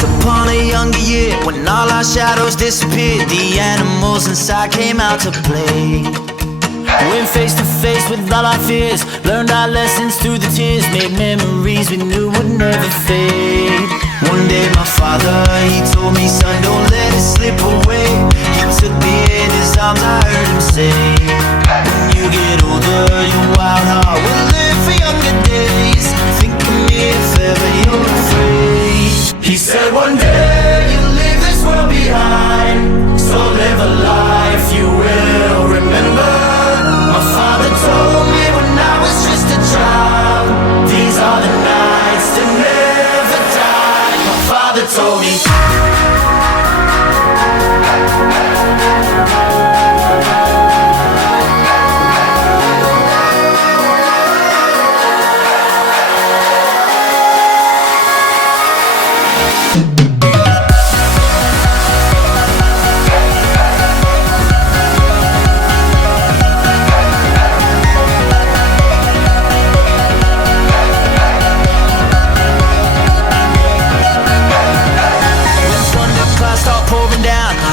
Once upon a younger year, when all our shadows disappeared, the animals inside came out to play. Went face to face with all our fears, learned our lessons through the tears, made memories we knew would never fade. One day my father, he told me, son, don't let it slip away. He took me in his arms, I heard him say, when you get older, your wild heart will live for younger days. Think of me if ever you're afraid. He said one day you'll leave this world behind, so live a life you will remember. My father told me when I was just a child, these are the nights that never die. My father told me.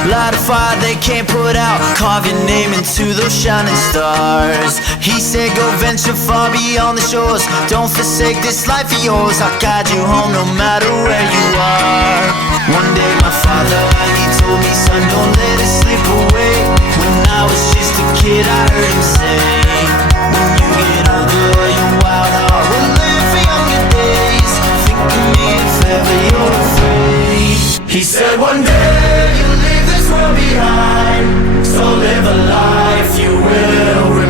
Light a fire they can't put out, carve your name into those shining stars. He said go venture far beyond the shores, don't forsake this life of yours. I'll guide you home no matter where you are. One day my father, he told me, son, don't let it slip away. When I was just a kid I heard him say, when you get older your wild heart will live for younger days. Think of me if ever you're afraid. He said one day you'll leave this world behind, so live a life you will remember.